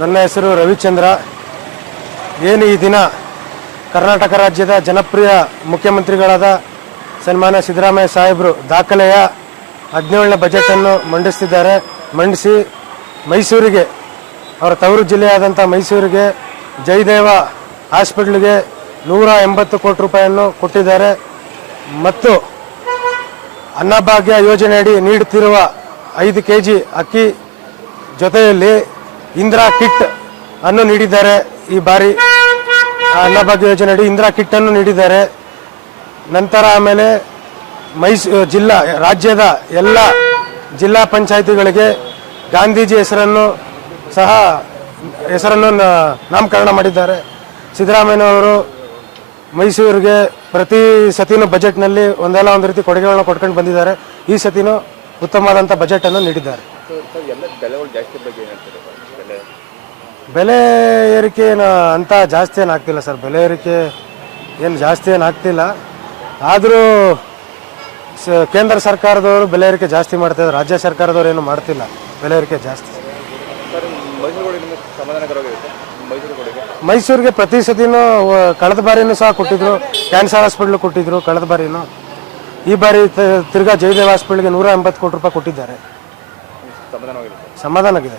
ನನ್ನ ಹೆಸರು ರವಿಚಂದ್ರ. ಏನು ಈ ದಿನ ಕರ್ನಾಟಕ ರಾಜ್ಯದ ಜನಪ್ರಿಯ ಮುಖ್ಯಮಂತ್ರಿಗಳಾದ ಸನ್ಮಾನ್ಯ ಸಿದ್ದರಾಮಯ್ಯ ಸಾಹೇಬರು ದಾಖಲೆಯ 17ನೇ ಬಜೆಟನ್ನು ಮಂಡಿಸಿ ಮೈಸೂರಿಗೆ, ಅವರ ತವರು ಜಿಲ್ಲೆಯಾದಂಥ ಮೈಸೂರಿಗೆ ಜಯದೇವ ಹಾಸ್ಪಿಟ್ಲಿಗೆ 180 ಕೋಟಿ ರೂಪಾಯಿಯನ್ನು ಕೊಟ್ಟಿದ್ದಾರೆ. ಮತ್ತು ಅನ್ನಭಾಗ್ಯ ಯೋಜನೆಯಡಿ ನೀಡುತ್ತಿರುವ 5 kg ಅಕ್ಕಿ ಜೊತೆಯಲ್ಲಿ ಇಂದಿರಾ ಕಿಟ್ ಅನ್ನು ನೀಡಿದ್ದಾರೆ. ಈ ಬಾರಿ ಅನ್ನಭಾಗ್ಯ ಯೋಜನೆಯಡಿ ಇಂದಿರಾ ಕಿಟ್ ಅನ್ನು ನೀಡಿದ್ದಾರೆ. ನಂತರ ಆಮೇಲೆ ರಾಜ್ಯದ ಎಲ್ಲ ಜಿಲ್ಲಾ ಪಂಚಾಯಿತಿಗಳಿಗೆ ಗಾಂಧೀಜಿ ಹೆಸರನ್ನು ನಾಮಕರಣ ಮಾಡಿದ್ದಾರೆ. ಸಿದ್ದರಾಮಯ್ಯನವರು ಮೈಸೂರಿಗೆ ಪ್ರತಿ ಸತಿನೂ ಬಜೆಟ್ನಲ್ಲಿ ಒಂದಲ್ಲ ಒಂದು ರೀತಿ ಕೊಡುಗೆಗಳನ್ನ ಕೊಟ್ಕೊಂಡು ಬಂದಿದ್ದಾರೆ. ಈ ಸತಿನೂ ಉತ್ತಮವಾದಂಥ ಬಜೆಟನ್ನು ನೀಡಿದ್ದಾರೆ. ಬೆಲೆ ಏರಿಕೆ ಏನು ಅಂತ ಜಾಸ್ತಿ ಏನು ಆಗ್ತಿಲ್ಲ ಸರ್. ಬೆಲೆ ಏರಿಕೆ ಏನು ಜಾಸ್ತಿ ಏನು ಆಗ್ತಿಲ್ಲ. ಆದರೂ ಕೇಂದ್ರ ಸರ್ಕಾರದವರು ಬೆಲೆ ಏರಿಕೆ ಜಾಸ್ತಿ ಮಾಡ್ತಾಯಿದ್ದಾರೆ. ರಾಜ್ಯ ಸರ್ಕಾರದವರು ಏನು ಮಾಡ್ತಿಲ್ಲ. ಬೆಲೆ ಏರಿಕೆ ಜಾಸ್ತಿ. ಮೈಸೂರಿಗೆ ಪ್ರತಿ ಸತಿನೂ ಕಳೆದ ಬಾರಿನೂ ಸಹ ಕೊಟ್ಟಿದ್ರು. ಕ್ಯಾನ್ಸರ್ ಹಾಸ್ಪಿಟ್ಲ್ ಕೊಟ್ಟಿದ್ರು ಕಳೆದ ಬಾರಿನೂ. ಈ ಬಾರಿ ತಿರ್ಗಾ ಜಯದೇವ ಹಾಸ್ಪಿಟ್ಲ್ಗೆ 180 ಕೋಟಿ ರೂಪಾಯಿ ಕೊಟ್ಟಿದ್ದಾರೆ. ಸಮಾಧಾನವಾಗಿದೆ.